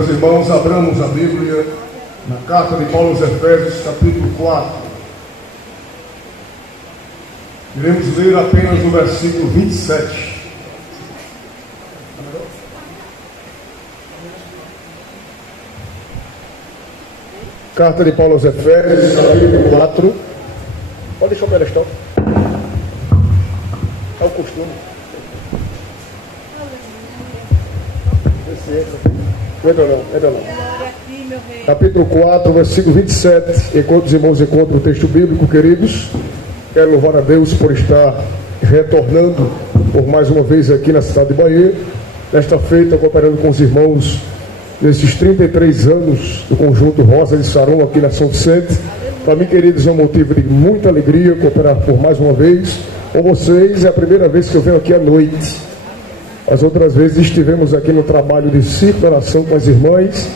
Meus irmãos, abramos a Bíblia na carta de Paulo aos Efésios, capítulo 4. Iremos ler apenas o versículo 27. Carta de Paulo aos Efésios, capítulo 4. Pode deixar o pedestal. É o costume. Entra não. Capítulo 4, versículo 27. Enquanto os irmãos encontram o texto bíblico, queridos, quero louvar a Deus por estar retornando por mais uma vez aqui na cidade de Bahia. Nesta feita, cooperando com os irmãos nesses 33 anos do conjunto Rosa de Saron aqui na São Vicente. Para mim, queridos, é um motivo de muita alegria cooperar por mais uma vez com vocês. É a primeira vez que eu venho aqui à noite. As outras vezes estivemos aqui no trabalho de círculo de oração com as irmãs.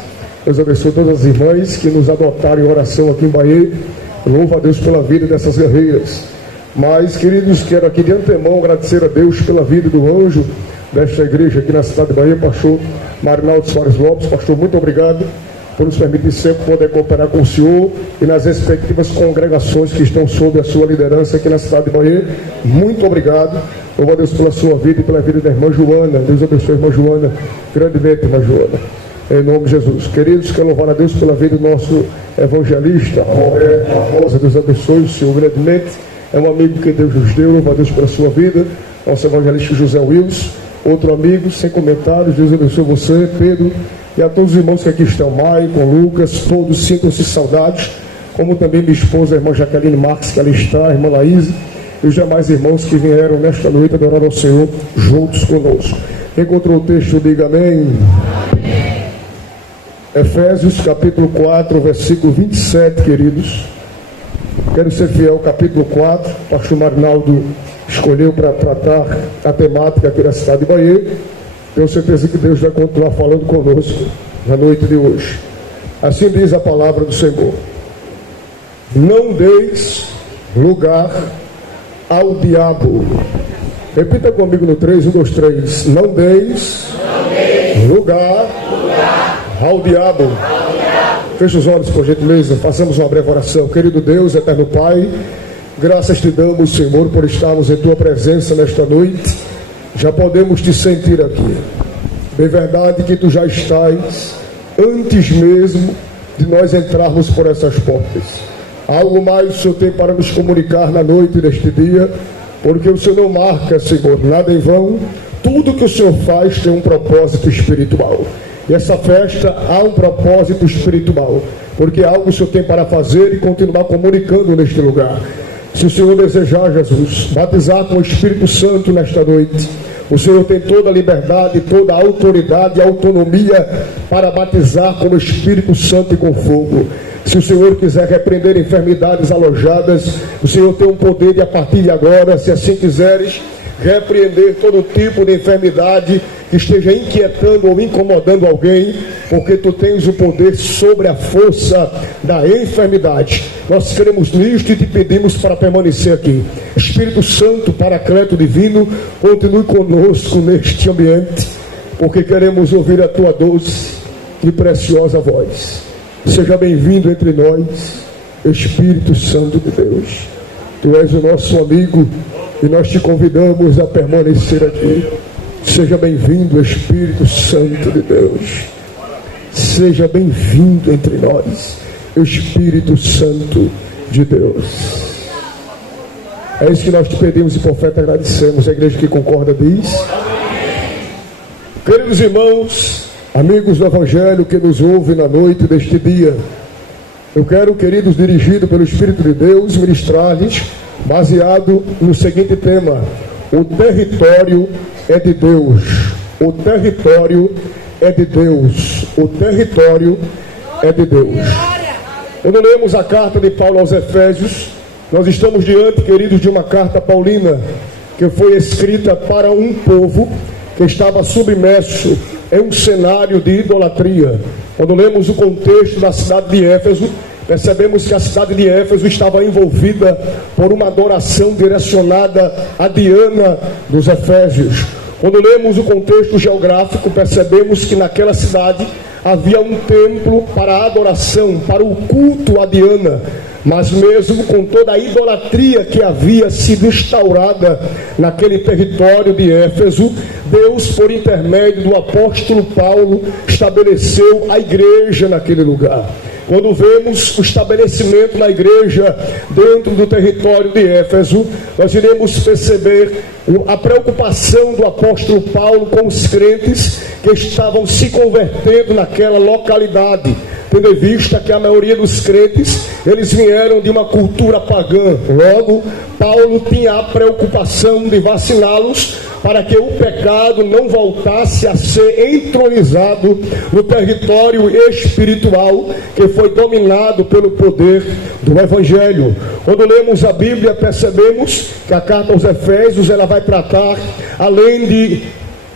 Deus abençoe todas as irmãs que nos adotaram em oração aqui em Bahia. Louvo a Deus pela vida dessas guerreiras. Mas, queridos, quero aqui de antemão agradecer a Deus pela vida do anjo desta igreja aqui na cidade de Bahia, pastor Marinaldo Soares Lopes. Pastor, muito obrigado por nos permitir sempre poder cooperar com o senhor e nas respectivas congregações que estão sob a sua liderança aqui na cidade de Bahia. Muito obrigado. Louvo a Deus pela sua vida e pela vida da irmã Joana. Deus abençoe a irmã Joana grandemente, irmã Joana. Em nome de Jesus. Queridos, quero louvar a Deus pela vida do nosso evangelista Roberto Rosa. Deus abençoe o senhor grandemente. É um amigo que Deus nos deu. Louvo a Deus pela sua vida. Nosso evangelista José Wilson. Outro amigo, sem comentários. Deus abençoe você, Pedro. E a todos os irmãos que aqui estão, Maicon, Lucas, todos sintam-se saudades, como também minha esposa, a irmã Jaqueline Marques, que ali está, a irmã Laís, e os demais irmãos que vieram nesta noite adorar ao Senhor juntos conosco. Encontrou o texto, diga amém. Amém. Efésios capítulo 4, versículo 27, queridos. Quero ser fiel, capítulo 4, o pastor Marinaldo escolheu para tratar a temática aqui da cidade de Bahia. Tenho certeza que Deus vai continuar falando conosco na noite de hoje. Assim diz a palavra do Senhor: não deis lugar ao diabo. Repita comigo no 3, 1, 2, 3. Não deis lugar ao diabo. Feche os olhos, por gentileza. Façamos uma breve oração. Querido Deus, eterno Pai, graças te damos, Senhor, por estarmos em tua presença nesta noite. Já podemos te sentir aqui. De verdade que tu já estás antes mesmo de nós entrarmos por essas portas. Algo mais o Senhor tem para nos comunicar na noite deste dia, porque o Senhor não marca, Senhor, nada em vão. Tudo que o Senhor faz tem um propósito espiritual. E essa festa há um propósito espiritual, porque algo o Senhor tem para fazer e continuar comunicando neste lugar. Se o Senhor desejar, Jesus, batizar com o Espírito Santo nesta noite, o Senhor tem toda a liberdade, toda a autoridade e autonomia para batizar com o Espírito Santo e com fogo. Se o Senhor quiser repreender enfermidades alojadas, o Senhor tem um poder de, a partir de agora, se assim quiseres, repreender todo tipo de enfermidade que esteja inquietando ou incomodando alguém, porque tu tens o poder sobre a força da enfermidade. Nós queremos nisto e te pedimos para permanecer aqui. Espírito Santo, Paracleto Divino, continue conosco neste ambiente. porque queremos ouvir a tua doce e preciosa voz. Seja bem-vindo entre nós, Espírito Santo de Deus. Tu és o nosso amigo e nós te convidamos a permanecer aqui. Seja bem-vindo, Espírito Santo de Deus. Seja bem-vindo entre nós, Espírito Santo de Deus. É isso que nós te pedimos e por fé te agradecemos. A igreja que concorda diz: queridos irmãos, amigos do Evangelho que nos ouvem na noite deste dia, eu quero, queridos, dirigido pelo Espírito de Deus, ministrar-lhes baseado no seguinte tema: o território é de Deus. O território é de Deus. O território é de Deus. Quando lemos a carta de Paulo aos Efésios, nós estamos diante, queridos, de uma carta paulina que foi escrita para um povo que estava submerso em um cenário de idolatria. Quando lemos o contexto da cidade de Éfeso, percebemos que a cidade de Éfeso estava envolvida por uma adoração direcionada a Diana dos Efésios. Quando lemos o contexto geográfico, percebemos que naquela cidade havia um templo para a adoração, para o culto a Diana. Mas mesmo com toda a idolatria que havia sido instaurada naquele território de Éfeso, Deus, por intermédio do apóstolo Paulo, estabeleceu a igreja naquele lugar. Quando vemos o estabelecimento da igreja dentro do território de Éfeso, nós iremos perceber a preocupação do apóstolo Paulo com os crentes que estavam se convertendo naquela localidade, tendo em vista que a maioria dos crentes, eles vieram de uma cultura pagã. Logo, Paulo tinha a preocupação de vaciná-los para que o pecado não voltasse a ser entronizado no território espiritual que foi dominado pelo poder do Evangelho. Quando lemos a Bíblia, percebemos que a carta aos Efésios, ela vai tratar, além de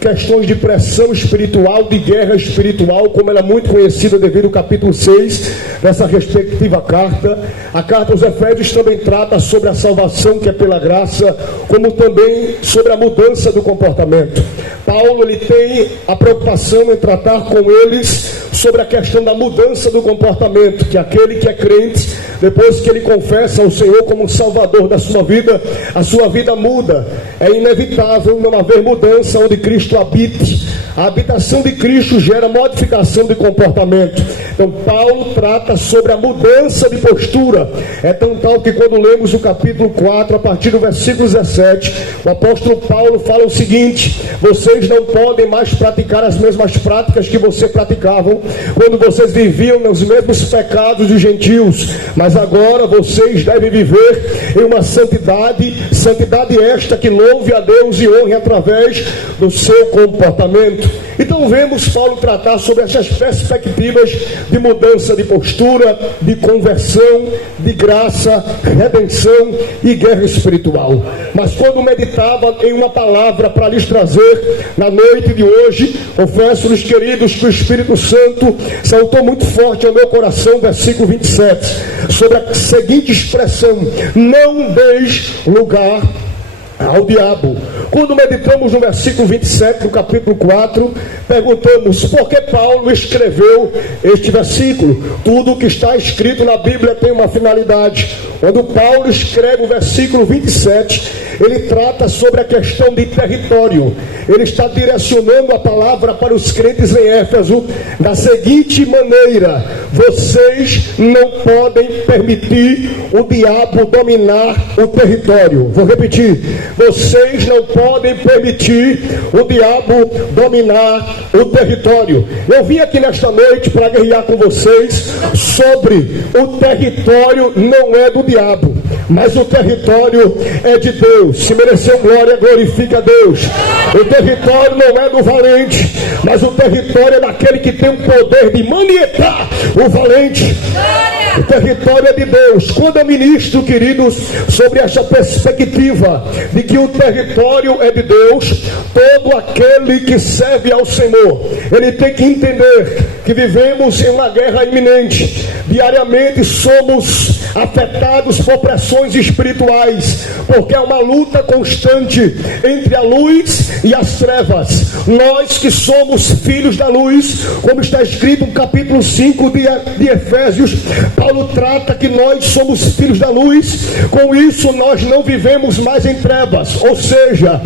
questões de pressão espiritual, de guerra espiritual, como ela é muito conhecida devido ao capítulo 6 dessa respectiva carta. A carta aos Efésios também trata sobre a salvação que é pela graça, como também sobre a mudança do comportamento. Paulo, ele tem a preocupação em tratar com eles sobre a questão da mudança do comportamento, que aquele que é crente, depois que ele confessa ao Senhor como Salvador da sua vida, a sua vida muda. É inevitável não haver mudança onde Cristo habite. A habitação de Cristo gera modificação de comportamento. Então Paulo trata sobre a mudança de postura. É tão tal que quando lemos o capítulo 4, a partir do versículo 17, o apóstolo Paulo fala o seguinte: vocês não podem mais praticar as mesmas práticas que vocês praticavam quando vocês viviam nos mesmos pecados dos gentios, mas agora vocês devem viver em uma santidade esta que louve a Deus e honre através do seu comportamento. Então vemos Paulo tratar sobre essas perspectivas de mudança de postura, de conversão, de graça, redenção e guerra espiritual. Mas quando meditava em uma palavra para lhes trazer na noite de hoje, confesso-lhes, queridos, que o Espírito Santo saltou muito forte ao meu coração, versículo 27, sobre a seguinte expressão: não deis lugar ao diabo. Quando meditamos no versículo 27 do capítulo 4, perguntamos por que Paulo escreveu este versículo. Tudo que está escrito na Bíblia tem uma finalidade. Quando Paulo escreve o versículo 27, ele trata sobre a questão de território. Ele está direcionando a palavra para os crentes em Éfeso da seguinte maneira: vocês não podem permitir o diabo dominar o território. Vou repetir: vocês não podem permitir o diabo dominar o território. Eu vim aqui nesta noite para guerrear com vocês sobre o território não é do diabo, mas o território é de Deus. Se mereceu glória, glorifique a Deus. O território não é do valente, mas o território é daquele que tem o poder de manietar o valente. O território é de Deus. Quando eu ministro, queridos, sobre essa perspectiva de que o território é de Deus, todo aquele que serve ao Senhor, ele tem que entender que vivemos em uma guerra iminente. Diariamente somos afetados por pressões espirituais, porque é uma luta constante entre a luz e as trevas. Nós que somos filhos da luz, como está escrito no capítulo 5 de Efésios, Paulo trata que nós somos filhos da luz, com isso nós não vivemos mais em trevas, ou seja,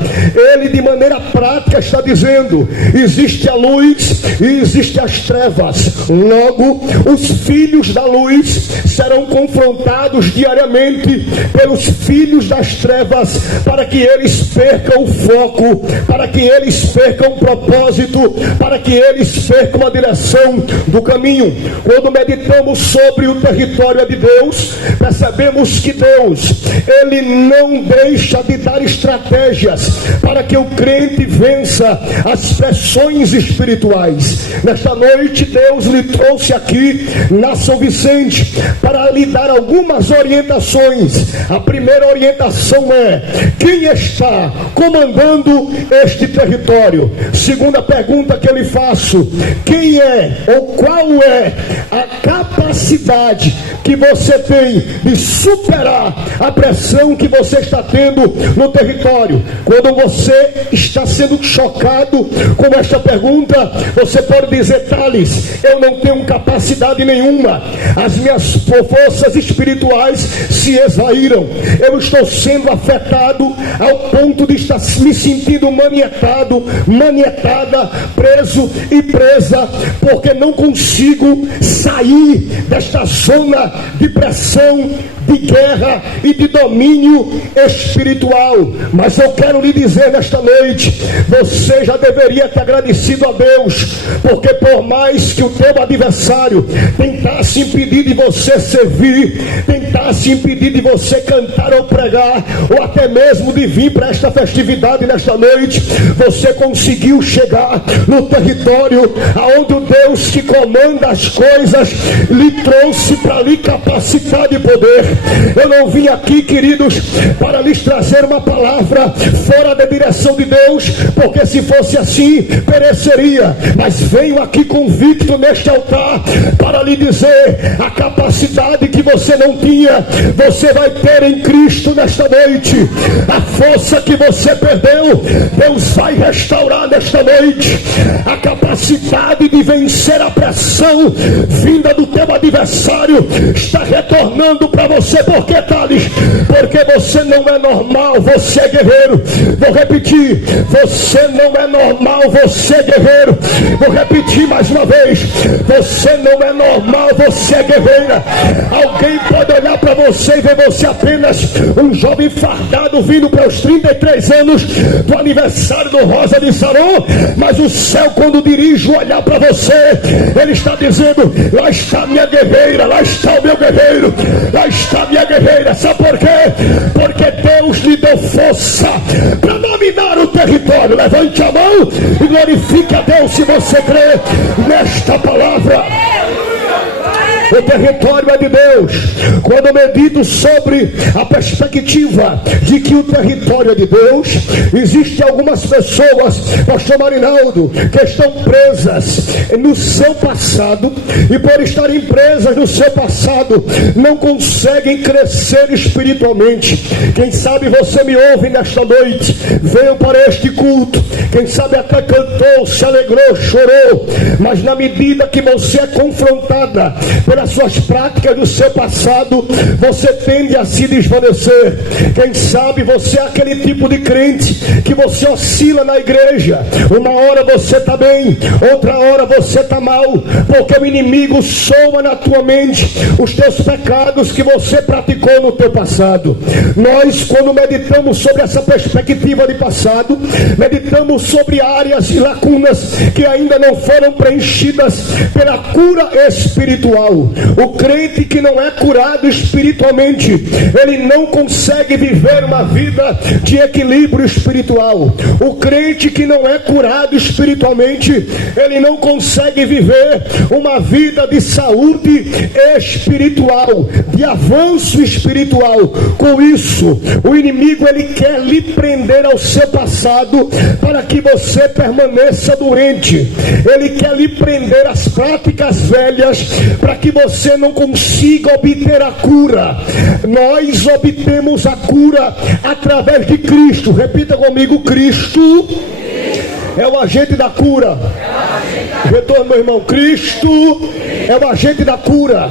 ele de maneira prática está dizendo, existe a luz e existe as trevas, logo os filhos da luz serão confrontados diariamente pelos filhos das trevas, para que eles percam o foco, para que eles percam o propósito, para que eles percam a direção do caminho. Quando meditamos sobre o território de Deus, percebemos que Deus, ele não deixa de dar estratégias para que o crente vença as pressões espirituais. Nesta noite Deus lhe trouxe aqui na São Vicente para lhe dar algumas orientações. A primeira orientação é: quem está comandando este território? Segunda pergunta que eu lhe faço: quem é ou qual é a capacidade que você tem de superar a pressão que você está tendo no território? Quando você está sendo chocado com esta pergunta, você pode dizer: Thales, eu não tenho capacidade nenhuma, as minhas forças espirituais se esvaíram, eu estou sendo afetado ao ponto de estar me sentindo manietada, preso e presa, porque não consigo sair desta zona de pressão, de guerra e de domínio espiritual. Mas eu quero lhe dizer nesta noite, você já deveria ter agradecido a Deus, porque por mais que o teu adversário tentasse impedir de você servir, tentasse impedir de você cantar ou pregar, ou até mesmo de vir para esta festividade nesta noite, você conseguiu chegar no território aonde o Deus que comanda as coisas lhe trouxe para lhe capacitar de poder. Eu não vim aqui, queridos, para lhes trazer uma palavra fora da direção de Deus, porque se fosse assim, pereceria. Mas venho aqui convicto neste altar para lhe dizer: a capacidade que você não tinha, você vai ter em Cristo nesta noite. A força que você perdeu, Deus vai restaurar nesta noite. A capacidade de vencer a pressão vinda do teu adversário está retornando para você. Por que, Thales? Porque você não é normal, você é guerreiro. Vou repetir: você não é normal, você é guerreiro. Vou repetir mais uma vez: você não é normal, você é guerreira. Alguém pode olhar para você e ver você apenas um jovem fardado vindo para os 33 anos do aniversário do Rosa de Saron, mas o céu, quando dirige o olhar para você, ele está dizendo: lá está minha guerreira, lá está o meu guerreiro, lá está minha guerreira. Sabe por quê? Porque Deus lhe deu força para dominar o território. Levante a mão e glorifique a Deus se você crê nesta palavra. O território é de Deus. Quando eu medito sobre a perspectiva de que o território é de Deus, existem algumas pessoas, pastor Marinaldo, que estão presas no seu passado, e por estarem presas no seu passado, não conseguem crescer espiritualmente. Quem sabe você me ouve nesta noite, veio para este culto, quem sabe até cantou, se alegrou, chorou, mas na medida que você é confrontada pelas suas práticas do seu passado, você tende a se desvanecer. Quem sabe você é aquele tipo de crente que você oscila na igreja, uma hora você está bem, outra hora você está mal, porque o inimigo soa na tua mente os teus pecados que você praticou no teu passado. Nós, quando meditamos sobre essa perspectiva de passado, meditamos sobre áreas e lacunas que ainda não foram preenchidas pela cura espiritual. O crente que não é curado espiritualmente, ele não consegue viver uma vida de equilíbrio espiritual. O crente que não é curado espiritualmente, ele não consegue viver uma vida de saúde espiritual, de avanço espiritual. Com isso, o inimigo, ele quer lhe prender ao seu passado para que você permaneça doente. Ele quer lhe prender às práticas velhas para que você você não consiga obter a cura. Nós obtemos a cura através de Cristo. Repita comigo: Cristo é o agente da cura. Retorno, meu irmão. Cristo é o agente da cura.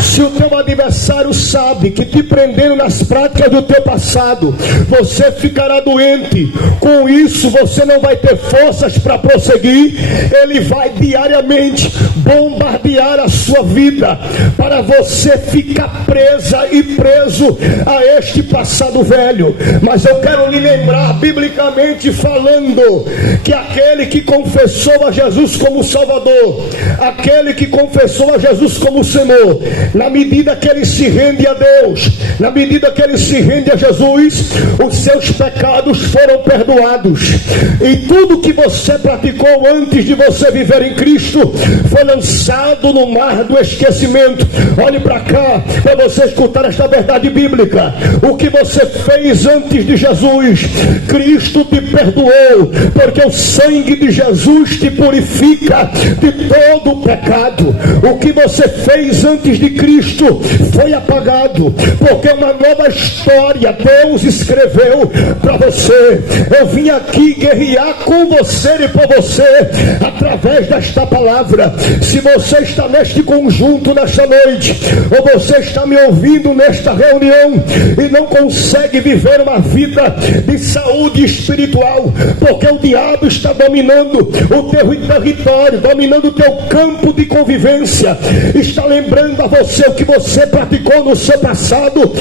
Se o teu adversário sabe que te prendendo nas práticas do teu passado, você ficará doente. Com isso você não vai ter forças para prosseguir. Ele vai diariamente bombardear a sua vida para você ficar presa e preso a este passado velho. Mas eu quero lhe lembrar, biblicamente falando, que aquele que confessou a Jesus como Salvador, aquele que confessou a Jesus como Senhor, na medida que ele se rende a Deus, na medida que ele se rende a Jesus, os seus pecados foram perdoados. E tudo que você praticou antes de você viver em Cristo foi lançado no mar do esquecimento. Olhe para cá para você escutar esta verdade bíblica. O que você fez antes de Jesus, Cristo te perdoou, porque o sangue de Jesus te purifica de todo o pecado. O que você fez antes de Cristo foi apagado, porque uma nova história Deus escreveu para você. Eu vim aqui guerrear com você e por você através desta palavra. Se você está neste conjunto nesta noite, ou você está me ouvindo nesta reunião e não consegue viver uma vida de saúde espiritual, porque o diabo está dominando o teu território, dominando o teu campo de convivência, está lembrando a você o que você praticou no seu passado.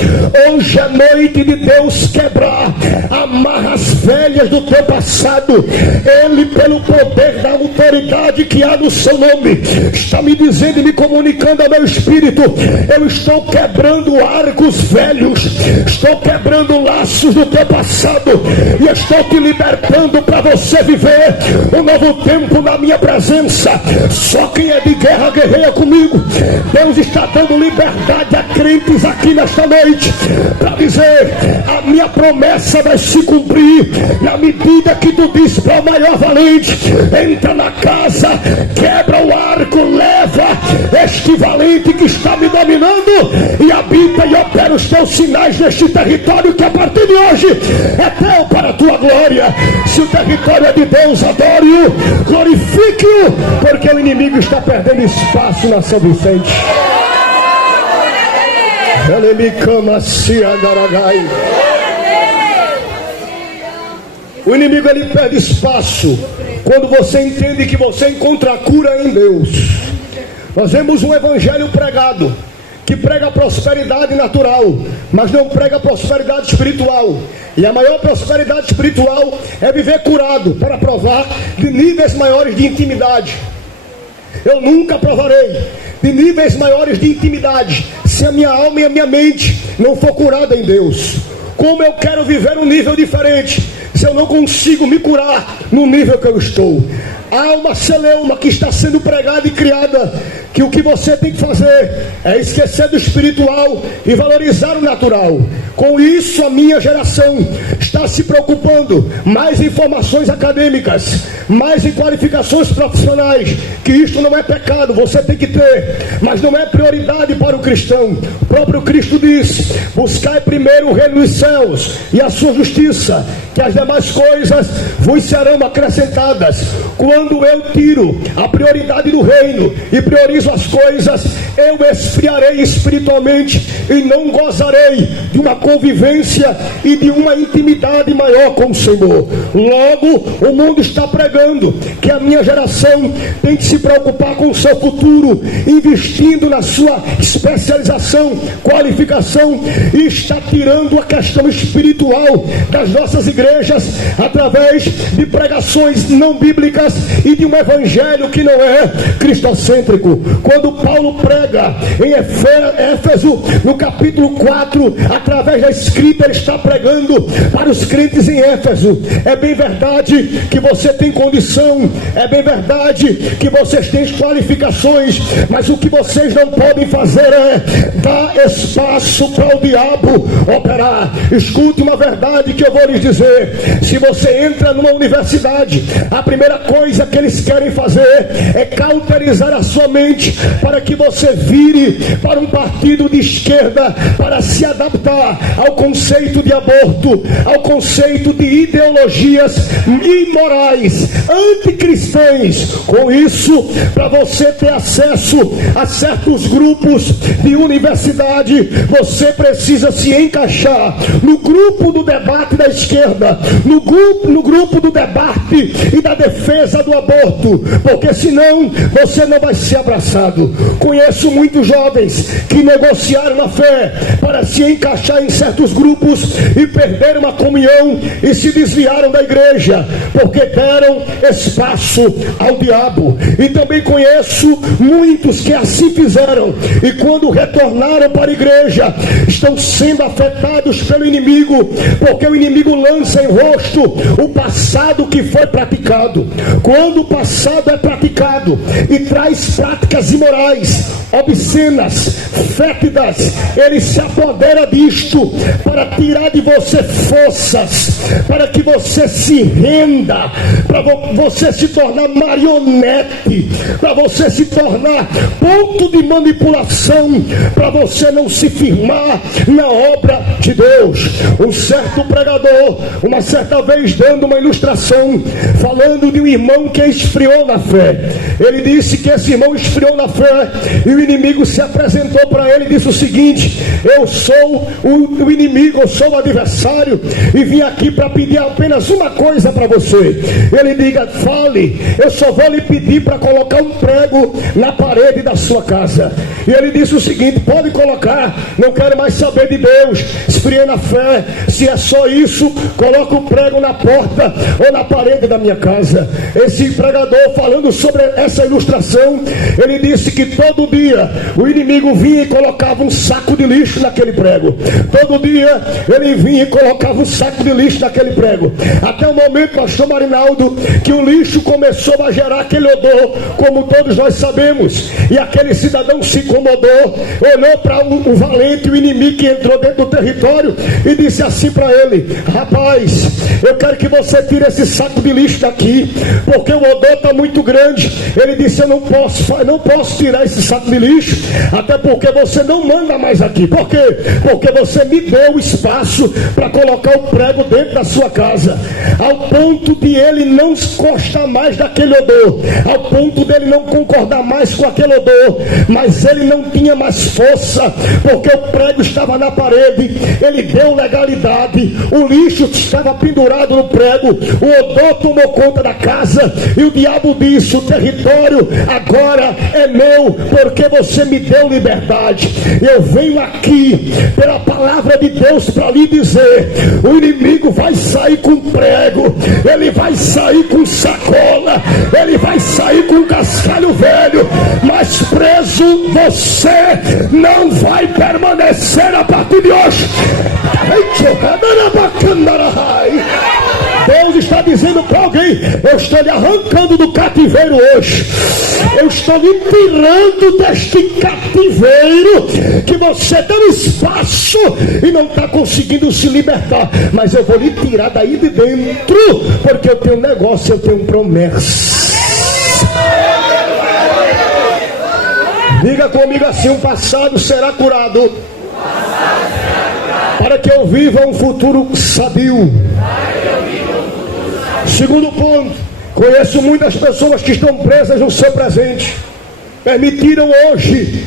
Hoje é noite de Deus quebrar amarras velhas do teu passado. Ele, pelo poder da autoridade que há no seu nome, está me dizendo e me comunicando ao meu espírito: eu estou quebrando arcos velhos, estou quebrando laços do teu passado e estou te libertando para você viver um novo tempo na minha presença. Só quem é de guerra guerreia comigo. Deus está dando liberdade a crentes aqui nesta noite para dizer: a minha promessa vai se cumprir na medida que tu diz para o maior valente: entra na casa, quebra o arco, leva este valente que está me dominando e habita e opera os teus sinais neste território que a partir de hoje é teu para a tua glória. Se o território é de Deus, adore-o, glorifique-o, porque o inimigo está perdendo espaço na São Vicente. O inimigo ele perde espaço quando você entende que você encontra a cura em Deus. Nós vemos um evangelho pregado que prega prosperidade natural, mas não prega prosperidade espiritual. E a maior prosperidade espiritual é viver curado para provar de níveis maiores de intimidade. Eu nunca provarei de níveis maiores de intimidade se a minha alma e a minha mente não for curada em Deus. Como eu quero viver um nível diferente se eu não consigo me curar no nível que eu estou? Há uma celeuma que está sendo pregada e criada, que o que você tem que fazer é esquecer do espiritual e valorizar o natural. Com isso a minha geração está se preocupando mais em informações acadêmicas, mais em qualificações profissionais, que isto não é pecado, você tem que ter, mas não é prioridade para o cristão. O próprio Cristo diz: buscai primeiro o reino dos céus e a sua justiça, que as demais coisas vos serão acrescentadas. Quando eu tiro a prioridade do reino e priorizo as coisas, eu esfriarei espiritualmente e não gozarei de uma convivência e de uma intimidade maior com o Senhor. Logo, o mundo está pregando que a minha geração tem que se preocupar com o seu futuro, investindo na sua especialização, qualificação, e está tirando a questão espiritual das nossas igrejas através de pregações não bíblicas e de um evangelho que não é cristocêntrico. Quando Paulo prega em Éfeso, no capítulo 4, através da escrita, ele está pregando para os crentes em Éfeso: é bem verdade que você tem condição, é bem verdade que vocês têm qualificações, mas o que vocês não podem fazer é dar espaço para o diabo operar. Escute uma verdade que eu vou lhes dizer: se você entra numa universidade, a primeira coisa que eles querem fazer é cauterizar a sua mente para que você você vire para um partido de esquerda para se adaptar ao conceito de aborto, ao conceito de ideologias imorais, anticristãs. Com isso, para você ter acesso a certos grupos de universidade, você precisa se encaixar no grupo do debate da esquerda, no grupo do debate e da defesa do aborto, porque senão você não vai ser abraçado. Conheço muitos jovens que negociaram na fé para se encaixar em certos grupos e perderam a comunhão e se desviaram da igreja, porque deram espaço ao diabo. E também conheço muitos que assim fizeram, e quando retornaram para a igreja, estão sendo afetados pelo inimigo, porque o inimigo lança em rosto o passado que foi praticado. Quando o passado é praticado e traz práticas imorais, obscenas, fétidas, ele se apodera disto para tirar de você forças, para que você se renda, para você se tornar marionete, para você se tornar ponto de manipulação, para você não se firmar na obra de Deus. Um certo pregador, uma certa vez, dando uma ilustração, falando de um irmão que esfriou na fé. Ele disse que esse irmão esfriou na fé, e o inimigo se apresentou para ele e disse o seguinte: eu sou o inimigo, eu sou o adversário, e vim aqui para pedir apenas uma coisa para você. Ele diga: fale, eu só vou lhe pedir para colocar um prego na parede da sua casa. E ele disse o seguinte: pode colocar, não quero mais saber de Deus, esfriei na fé, se é só isso, coloca o prego na porta ou na parede da minha casa. Esse pregador, falando sobre essa ilustração, ele disse que todo dia o inimigo vinha e colocava um saco de lixo naquele prego. Todo dia ele vinha e colocava um saco de lixo naquele prego, até o momento, pastor Marinaldo, que o lixo começou a gerar aquele odor, como todos nós sabemos. E aquele cidadão se incomodou, olhou para o valente, o inimigo que entrou dentro do território, e disse assim para ele: rapaz, eu quero que você tire esse saco de lixo daqui, porque o odor está muito grande. Ele disse: eu não posso tirar esse saco de lixo, até porque você não manda mais aqui. Por quê? Porque você me deu espaço para colocar o prego dentro da sua casa, ao ponto de ele não gostar mais daquele odor, ao ponto dele não concordar mais com aquele odor, mas ele não tinha mais força, porque o prego estava na parede. Ele deu legalidade, o lixo estava pendurado no prego, o odor tomou conta da casa, e o diabo disse: o território agora é meu, porque você me deu liberdade. Eu venho aqui pela palavra de Deus para lhe dizer: o inimigo vai sair com prego, ele vai sair com sacola, ele vai sair com cascalho velho, mas preso você não vai permanecer a partir de hoje. Deus está dizendo para alguém: eu estou lhe arrancando do cativeiro hoje, eu estou lhe tirando deste cativeiro que você deu espaço e não está conseguindo se libertar, mas eu vou lhe tirar daí de dentro, porque eu tenho um negócio, eu tenho promessa. Diga comigo assim: um passado será curado para que eu viva um futuro sadio. Segundo ponto, conheço muitas pessoas que estão presas no seu presente. Permitiram hoje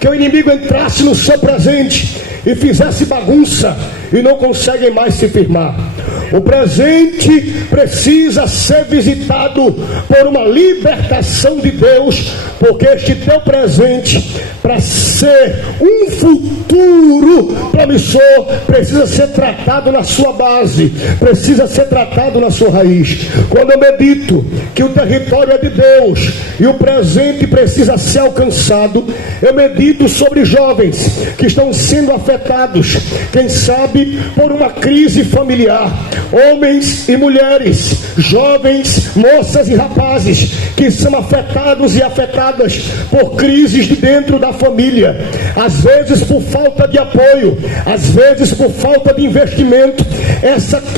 que o inimigo entrasse no seu presente e fizesse bagunça, e não conseguem mais se firmar. O presente precisa ser visitado por uma libertação de Deus, porque este teu presente, para ser um futuro promissor, precisa ser tratado na sua base, precisa ser tratado na sua raiz. Quando eu medito que o território é de Deus e o presente precisa ser alcançado, eu medito sobre jovens que estão sendo afetados, quem sabe por uma crise familiar, homens e mulheres, jovens, moças e rapazes que são afetados e afetadas por crises de dentro da família, às vezes por falta de apoio, às vezes por falta de investimento,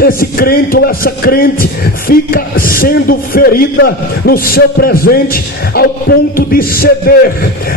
esse crente ou essa crente fica sendo ferida no seu presente ao ponto de ceder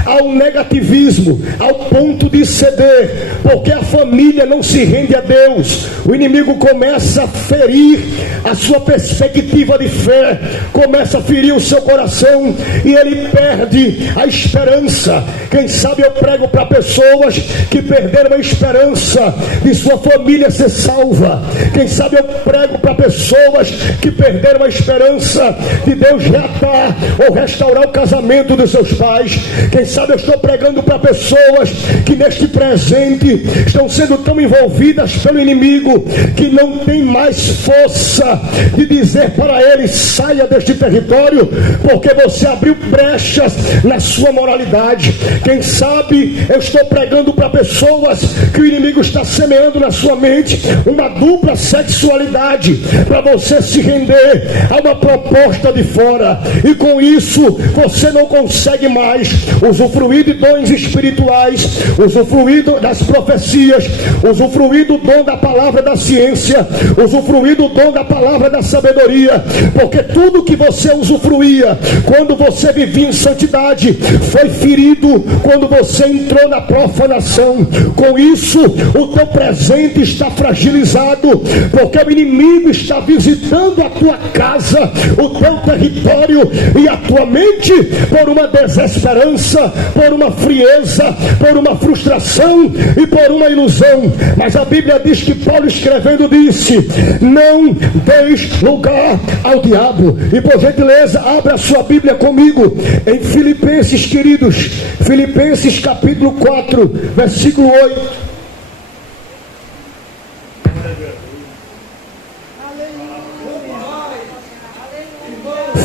ao negativismo, ao ponto de ceder, porque a família não se rende a Deus. O inimigo começa a ferir a sua perspectiva de fé, começa a ferir o seu coração e ele perde a esperança. Quem sabe eu prego para pessoas que perderam a esperança de sua família ser salva. Quem sabe eu prego para pessoas que perderam a esperança de Deus reatar ou restaurar o casamento dos seus pais. Quem sabe eu estou pregando para pessoas que neste presente estão sendo tão envolvidas pelo inimigo que não tem mais força de dizer para ele: saia deste território, porque você abriu brechas na sua moralidade. Quem sabe eu estou pregando para pessoas que o inimigo está semeando na sua mente uma dupla sexualidade, para você se render a uma proposta de fora, e com isso você não consegue mais usufruir de dons espirituais, usufruir das profecias, usufruir do dom da palavra da ciência, usufruir do dom da palavra da sabedoria, porque tudo que você usufruía quando você vivia em santidade foi ferido quando você entrou na profanação. Com isso o teu presente está fragilizado, porque o inimigo está visitando a tua casa, o teu território e a tua mente por uma desesperança, por uma frieza, por uma frustração e por uma ilusão. Mas a Bíblia diz que Paulo escrevendo disse: não deis lugar ao diabo. E por gentileza, abra a sua Bíblia comigo em Filipenses, queridos, Filipenses capítulo 4, versículo 8.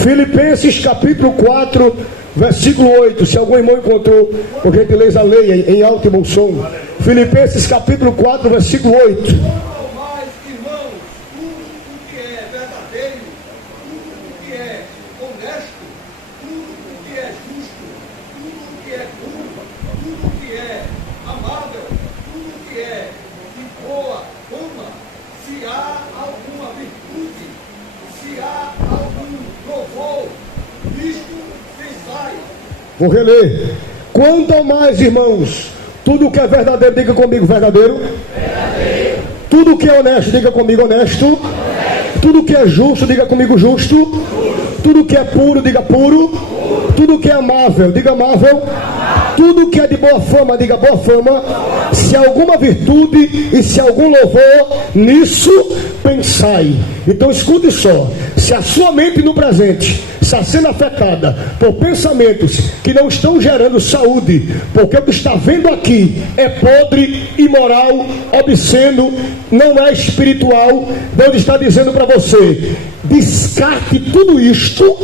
Filipenses capítulo 4, versículo 8. Se algum irmão encontrou, por gentileza, leia em alto e bom som. Filipenses capítulo 4, versículo 8. Vou reler. Quanto ao mais, irmãos, tudo que é verdadeiro, diga comigo, verdadeiro. Verdadeiro. Tudo que é honesto, diga comigo, honesto. Honesto. Tudo que é justo, diga comigo, justo. Justo. Tudo que é puro, diga puro. Puro. Tudo que é amável, diga amável. Amável. Tudo que é de boa fama, diga boa fama. Se alguma virtude e se algum louvor, nisso pensai. Então escute só. Se a sua mente no presente está sendo afetada por pensamentos que não estão gerando saúde, porque o que está vendo aqui é podre, imoral, obsceno, não é espiritual, Deus está dizendo para você: descarte tudo isto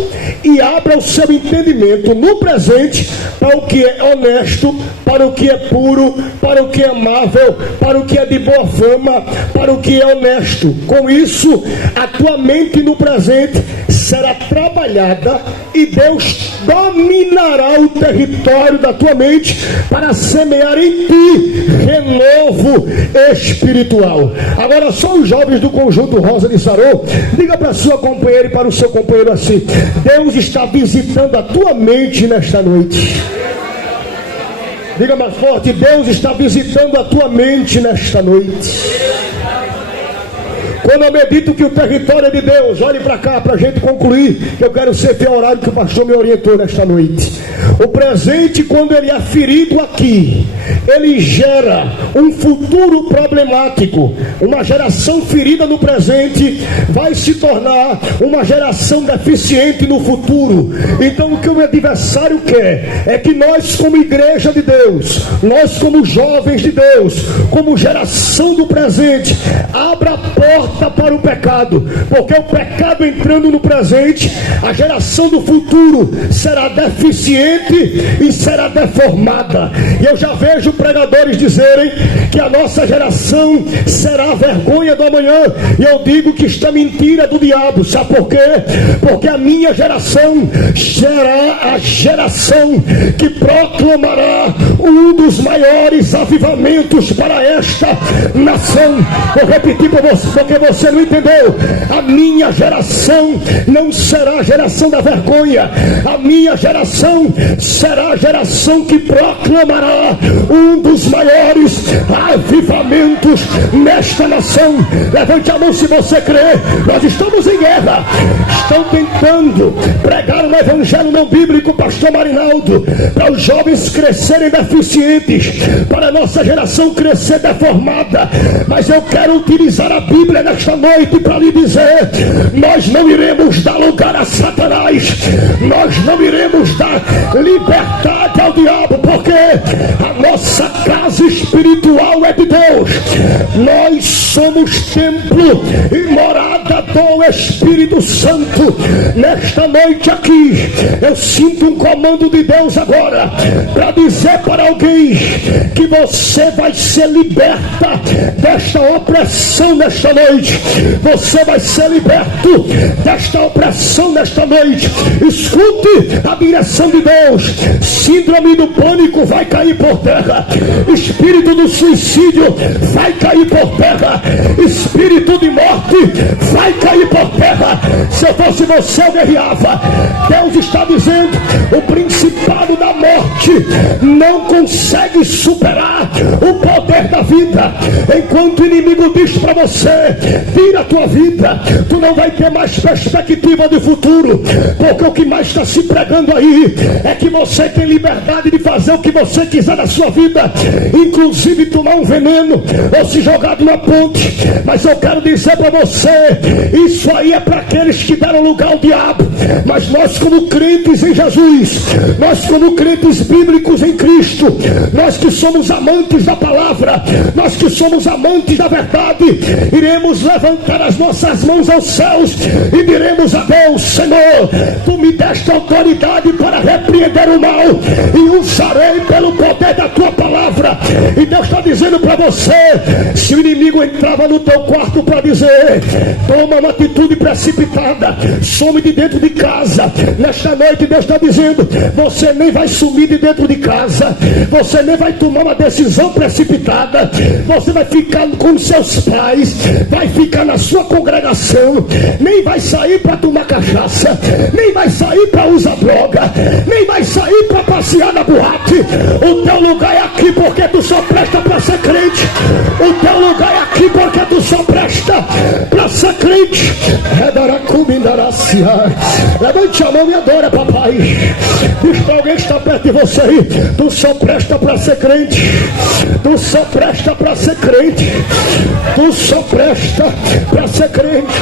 e abra o seu entendimento no presente para o que é honesto, para o que é puro, para o que é amável, para o que é de boa fama, para o que é honesto. Com isso, a tua mente no presente será trabalhada e Deus dominará o território da tua mente para semear em ti renovo espiritual. Agora, só os jovens do conjunto Rosa de Sarô, diga para a sua companheira e para o seu companheiro assim: Deus está visitando a tua mente nesta noite. Diga mais forte: Deus está visitando a tua mente nesta noite. Quando eu medito que o território é de Deus, olhe para cá para a gente concluir, que eu quero ser fiel ao horário que o pastor me orientou nesta noite. O presente, quando ele é ferido aqui, ele gera um futuro problemático. Uma geração ferida no presente vai se tornar uma geração deficiente no futuro. Então o que o adversário quer é que nós, como igreja de Deus, nós como jovens de Deus, como geração do presente, abra a porta para o pecado, porque o pecado entrando no presente, a geração do futuro será deficiente deficiente e será deformada. E eu já vejo pregadores dizerem que a nossa geração será a vergonha do amanhã. E eu digo que isto é mentira do diabo. Sabe por quê? Porque a minha geração será a geração que proclamará um dos maiores avivamentos para esta nação. Vou repetir para você, porque você não entendeu. A minha geração não será a geração da vergonha. A minha geração será a geração que proclamará um dos maiores avivamentos nesta nação. Levante a mão se você crê. Nós estamos em guerra. Estão tentando pregar um evangelho não bíblico, pastor Marinaldo, para os jovens crescerem deficientes, para a nossa geração crescer deformada. Mas eu quero utilizar a Bíblia nesta noite para lhe dizer: nós não iremos dar lugar a Satanás, nós não iremos dar liberdade ao diabo, porque a nossa casa espiritual é de Deus. Nós somos templo e morada do Espírito Santo. Nesta noite aqui eu sinto um comando de Deus agora para dizer para alguém que você vai ser liberta desta opressão nesta noite. Você vai ser liberto desta opressão nesta noite. Escute a direção de Deus. Síndrome do pânico vai cair por terra. Espírito do suicídio vai cair por terra. Espírito de morte vai cair por terra. Se eu fosse você, eu guerreava. Deus está dizendo: o principado da morte não consegue superar o poder da vida. Enquanto o inimigo diz para você: tira a tua vida, tu não vai ter mais perspectiva de futuro, porque o que mais está se pregando aí é que você tem liberdade de fazer o que você quiser na sua vida, inclusive tomar um veneno ou se jogar de uma ponte. Mas eu quero dizer para você: isso aí é para aqueles que deram lugar ao diabo. Mas nós, como crentes em Jesus, nós como crentes bíblicos em Cristo, nós que somos amantes da palavra, nós que somos amantes da verdade, iremos levantar as nossas mãos aos céus e diremos a Deus: Senhor, tu me deste autoridade para repreender o mal e usarei pelo poder da tua palavra. E Deus está dizendo para você: se o inimigo entrava no teu quarto para dizer, toma uma atitude precipitada, some de dentro de casa, nesta noite Deus está dizendo: você nem vai sumir de dentro de casa, você nem vai tomar uma decisão precipitada, você vai ficar com seus pais, vai ficar na sua congregação, nem vai sair para tomar cachaça, nem vai sair para usar droga, nem vai sair para passear na boate. O teu lugar é aqui, porque tu só presta para ser crente. O teu lugar é aqui, porque tu só presta para ser crente. Levante a mão e adora, papai. Diz para alguém que está perto de você aí: tu só presta para ser crente. Tu só presta para ser crente. Tu só presta para ser crente.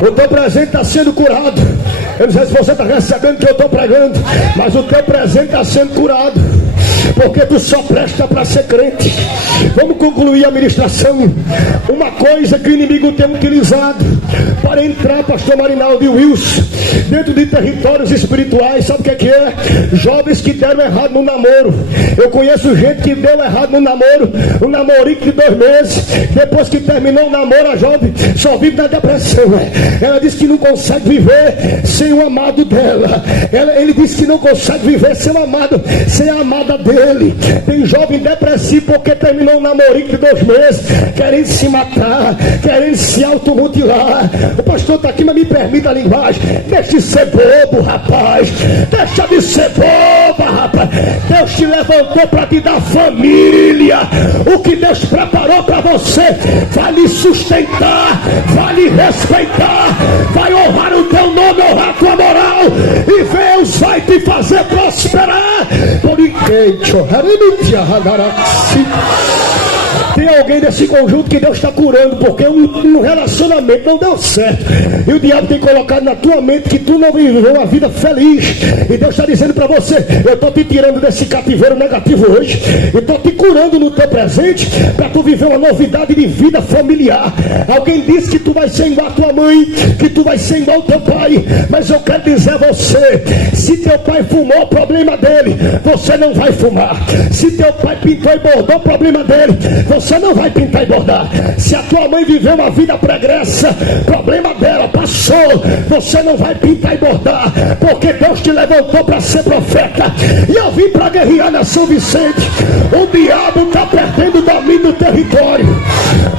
O teu presente está sendo curado. Eu não sei se você está recebendo o que eu estou pregando, mas o teu presente está sendo curado, porque tu só presta para ser crente. Vamos concluir a ministração. Uma coisa que o inimigo tem utilizado para entrar, pastor Marinaldo e Wilson, dentro de territórios espirituais, sabe o que é? Jovens que deram errado no namoro. Eu conheço gente que deu errado no namoro, um namorico de 2 meses, depois que terminou o namoro, a jovem só vive na depressão. Ela disse que não consegue viver sem o amado dela. Ele disse que não consegue viver sem o amado, sem a amada dele. Tem jovem depressivo porque terminou um namorico de 2 meses, querendo se matar, querendo se automutilar. O pastor está aqui, mas me permita a linguagem: deixa de ser bobo, rapaz. Deixa de ser boba, rapaz. Deus te levantou para te dar família. O que Deus preparou para você vai lhe sustentar, vai lhe respeitar, vai honrar o teu nome, honrar a tua moral, e Deus vai te fazer prosperar. Por Tem alguém desse conjunto que Deus está curando, porque um relacionamento não deu certo. E o diabo tem colocado na tua mente que tu não viveu uma vida feliz. E Deus está dizendo para você: eu estou te tirando desse cativeiro negativo hoje. E estou te curando no teu presente, para tu viver uma novidade de vida familiar. Alguém disse que tu vai ser igual a tua mãe, que tu vai ser igual ao teu pai. Mas eu quero dizer a você: se teu pai fumou, o problema dele, você não vai fumar. Se teu pai pintou e bordou, o problema dele, você não vai pintar e bordar. Se a tua mãe viveu uma vida pregressa, problema dela, passou, você não vai pintar e bordar, porque Deus te levantou para ser profeta. E eu vim para guerrear na São Vicente. O diabo está perdendo o domínio do território.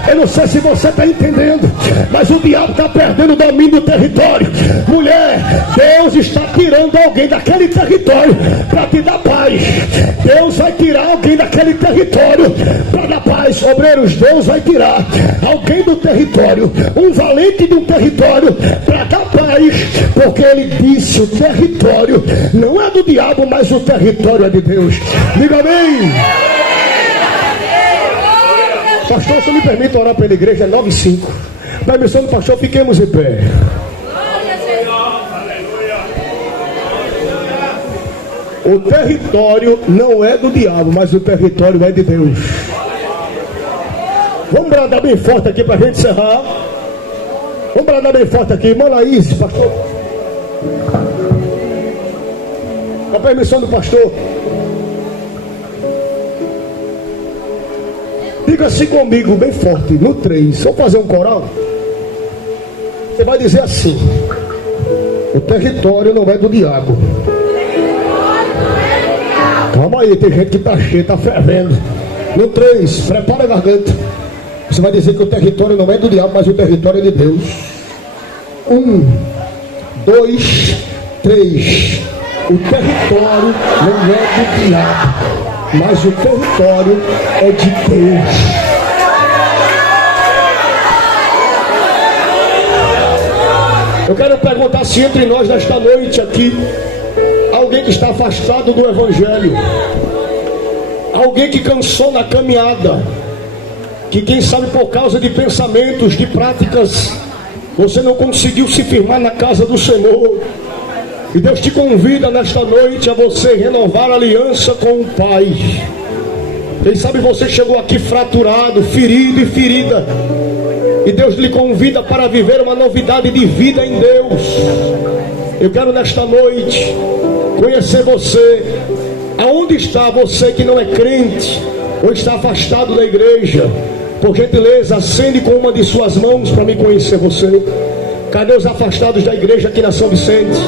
Eu não sei se você está entendendo, mas o diabo está perdendo o domínio do território. Mulher, Deus está tirando alguém daquele território para te dar paz. Deus vai tirar alguém daquele território para dar paz. Obreiros, Deus vai tirar alguém do território, um valente de um território, para dar paz, porque ele disse: o território não é do diabo, mas o território é de Deus. Diga amém. Pastor, se me permite orar pela igreja, 9:05. Na missão do pastor, fiquemos em pé. O território não é do diabo, mas o território é de Deus. Vamos bradar bem forte aqui para a gente encerrar. Vamos bradar bem forte aqui. Irmã Laís, pastor. Com a permissão do pastor. Diga assim comigo, bem forte, no 3. Vamos fazer um coral? Você vai dizer assim: o território não é do diabo. Calma aí, tem gente que está cheia, está fervendo. No 3, prepara a garganta. Você vai dizer que o território não é do diabo, mas o território é de Deus. 1, 2, 3. O território não é do diabo, mas o território é de Deus. Eu quero perguntar se entre nós nesta noite aqui, alguém que está afastado do Evangelho, alguém que cansou na caminhada, que quem sabe por causa de pensamentos, de práticas, você não conseguiu se firmar na casa do Senhor. E Deus te convida nesta noite a você renovar a aliança com o Pai. Quem sabe você chegou aqui fraturado, ferido e ferida, e Deus lhe convida para viver uma novidade de vida em Deus. Eu quero nesta noite conhecer você. Aonde está você que não é crente ou está afastado da igreja? Por gentileza, acende com uma de suas mãos para me conhecer você. Cadê os afastados da igreja aqui na São Vicente?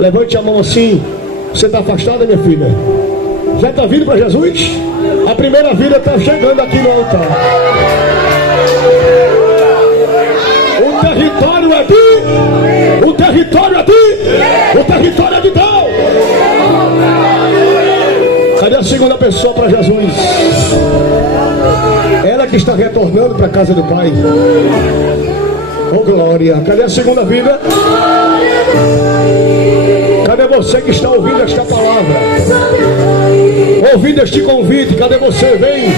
Levante a mão assim. Você está afastada, minha filha? Já está vindo para Jesus? A primeira vida está chegando aqui no altar. O território é de... O território é de... O território é de Deus. Cadê a segunda pessoa para Jesus? Ela que está retornando para a casa do Pai. Oh glória. Cadê a segunda vida? Cadê você que está ouvindo esta palavra? Ouvindo este convite? Cadê você? Vem.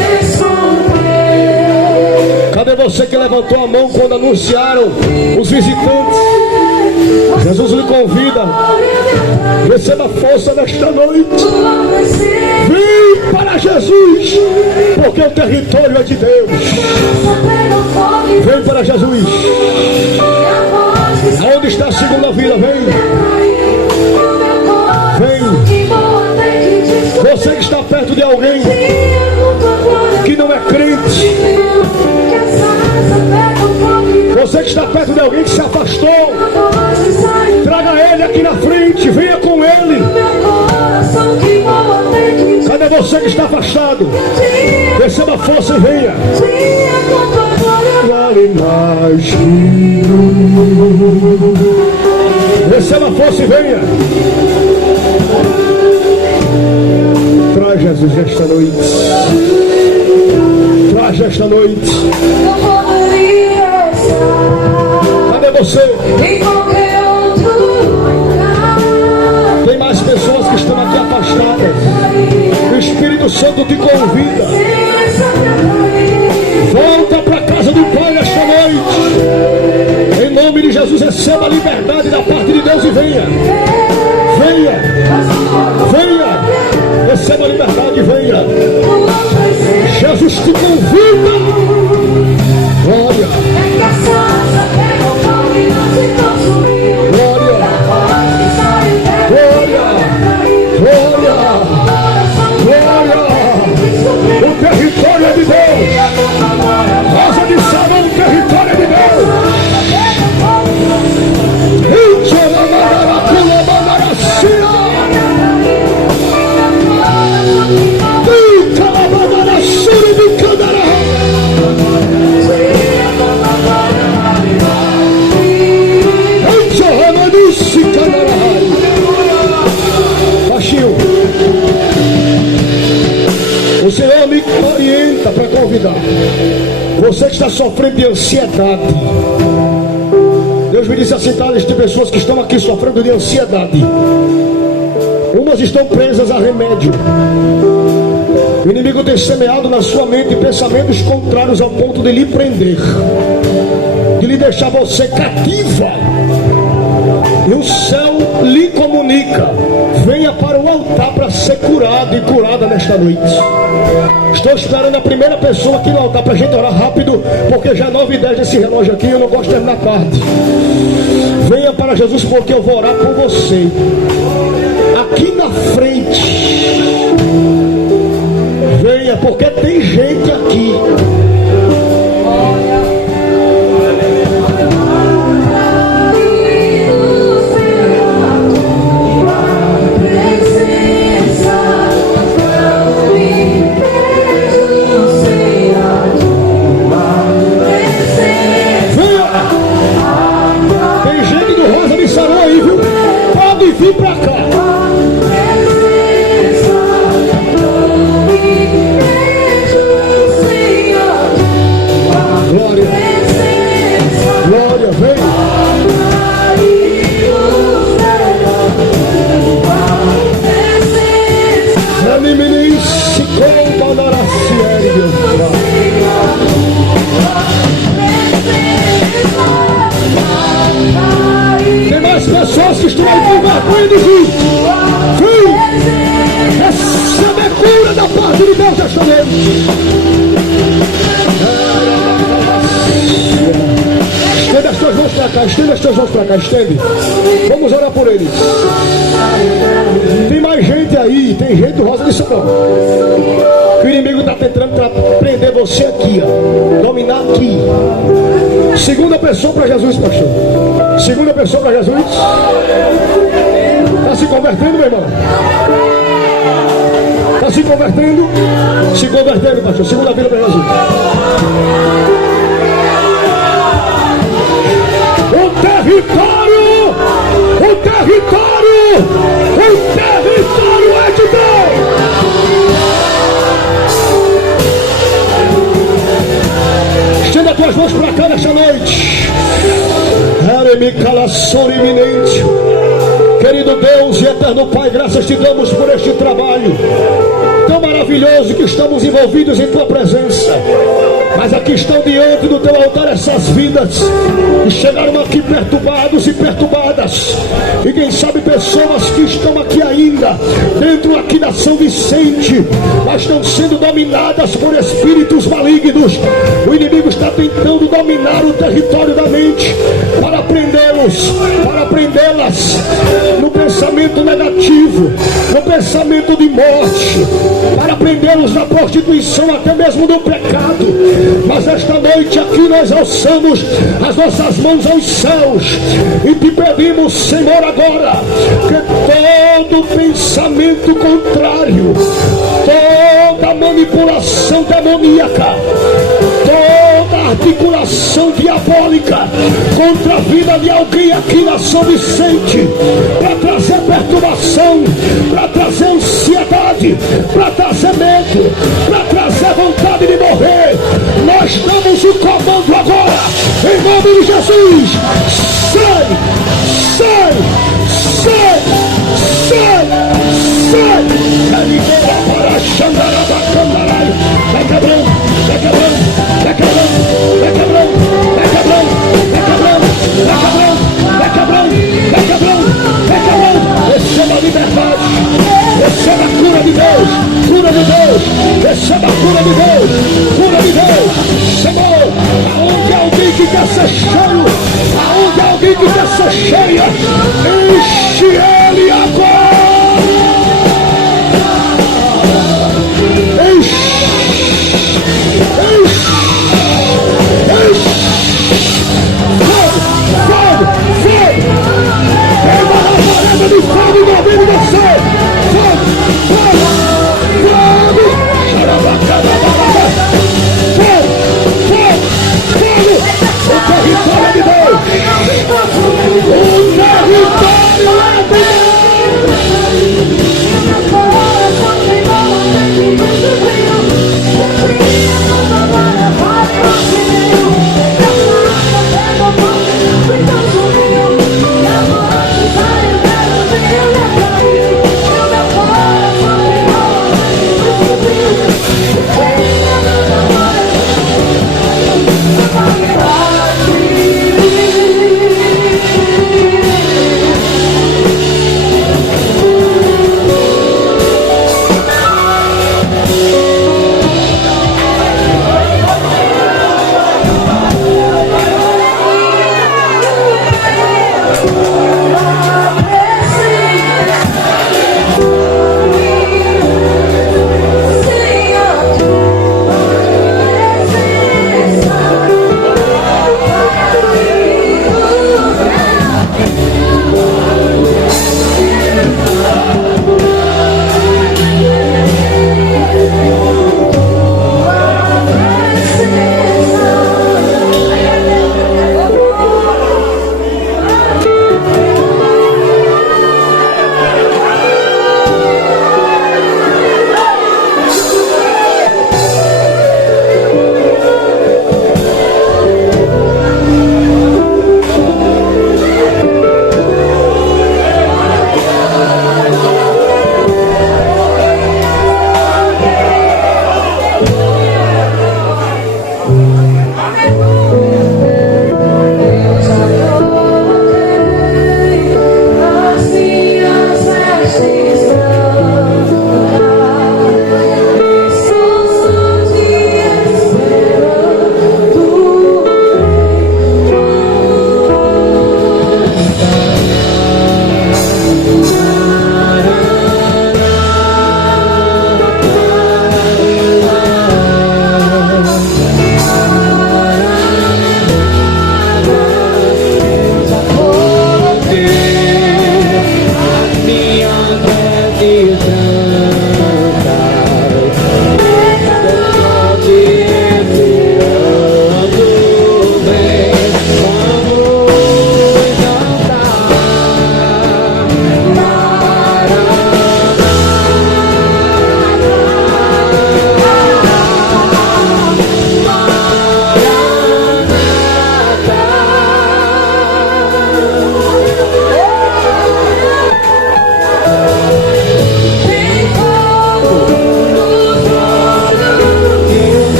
Cadê você que levantou a mão quando anunciaram os visitantes? Jesus lhe convida. Receba força nesta noite. Vem para Jesus, porque o território é de Deus. Vem para Jesus. Aonde está a segunda vida? Vem. Vem. Você que está perto de alguém que não é crente, você que está perto de alguém que se afastou, traga ele aqui na frente, venha com ele. Cadê você que está afastado? Receba força e venha. Vale mais que receba força e venha. Traz Jesus esta noite. Traz esta noite. Cadê você? Tem mais pessoas que estão aqui afastadas. O Espírito Santo te convida. Deus e venha. Venha. Venha. Receba a liberdade, venha. Jesus te convida. Glória. Glória. Glória. Glória. Glória. O território é de Deus. Rosa de Sabão, o território é de Deus. Baixinho, o Senhor me orienta para convidar você que está sofrendo de ansiedade. Deus me disse assim: tá, tem pessoas que estão aqui sofrendo de ansiedade. Umas estão presas a remédio. O inimigo tem semeado na sua mente pensamentos contrários ao ponto de lhe prender, de lhe deixar você cativa. E o céu lhe comunica: venha para o altar para ser curado e curada nesta noite. Estou esperando a primeira pessoa aqui no altar para a gente orar rápido, porque já é 9h10 desse relógio aqui e eu não gosto de terminar tarde. Venha para Jesus, porque eu vou orar por você. Aqui na frente. Venha, porque tem gente aqui. Vim pra cá. Glória. Glória, vem. Se conta na tem mais pessoas que estão aí com vergonha de vir. Vem! Receba a cura da parte de Deus esta noite. Estende as tuas mãos para cá, estende as tuas mãos para cá, estende. Vamos orar por eles. Tem mais gente aí, tem gente do Rosa de Sabão. O inimigo está tentando prender você aqui, ó. Dominar aqui. Segunda pessoa para Jesus, pastor. Segunda pessoa para Jesus. Está se convertendo, meu irmão? Está se convertendo? Se convertendo, pastor. Segunda vida para Jesus. O território é de Deus. Estenda as tuas mãos para cá nesta noite. Iminente. Querido Deus e eterno Pai, graças te damos por este trabalho tão maravilhoso que estamos envolvidos em tua presença. Mas aqui estão diante do teu altar essas vidas que chegaram aqui perturbados e perturbadas, e quem sabe pessoas que estão aqui ainda dentro aqui da São Vicente, mas estão sendo dominadas por espíritos malignos. O inimigo está tentando dominar o território da mente para prendê-los, para prendê-las no pensamento negativo, no pensamento de morte, para prendê-los na prostituição, até mesmo no pecado. Mas esta noite aqui nós alçamos as nossas mãos aos céus e te pedimos, Senhor, agora que todo pensamento contrário, toda manipulação demoníaca, toda articulação diabólica contra a vida de alguém aqui na São Vicente, para trazer perturbação, para trazer ansiedade, para trazer medo, para trazer vontade de morrer, nós damos o comando agora, em nome de Jesus. Sai, sai, sai, sai, sai. Vai quebrando, vai quebrando, vai quebrando, vai quebrando, vai quebrando, vai quebrando, vai quebrando, vai quebrando, vai quebrando, liberdade. Receba a cura de Deus. Cura de Deus. Receba a cura de Deus. Cura de Deus. Senhor, aonde alguém que quer ser cheio, aonde alguém que quer ser cheia, enche ele agora. Enche. Enche. Enche. Fogo. Fogo. Fogo. Queima a labareda de fogo envolvendo você. Fogo.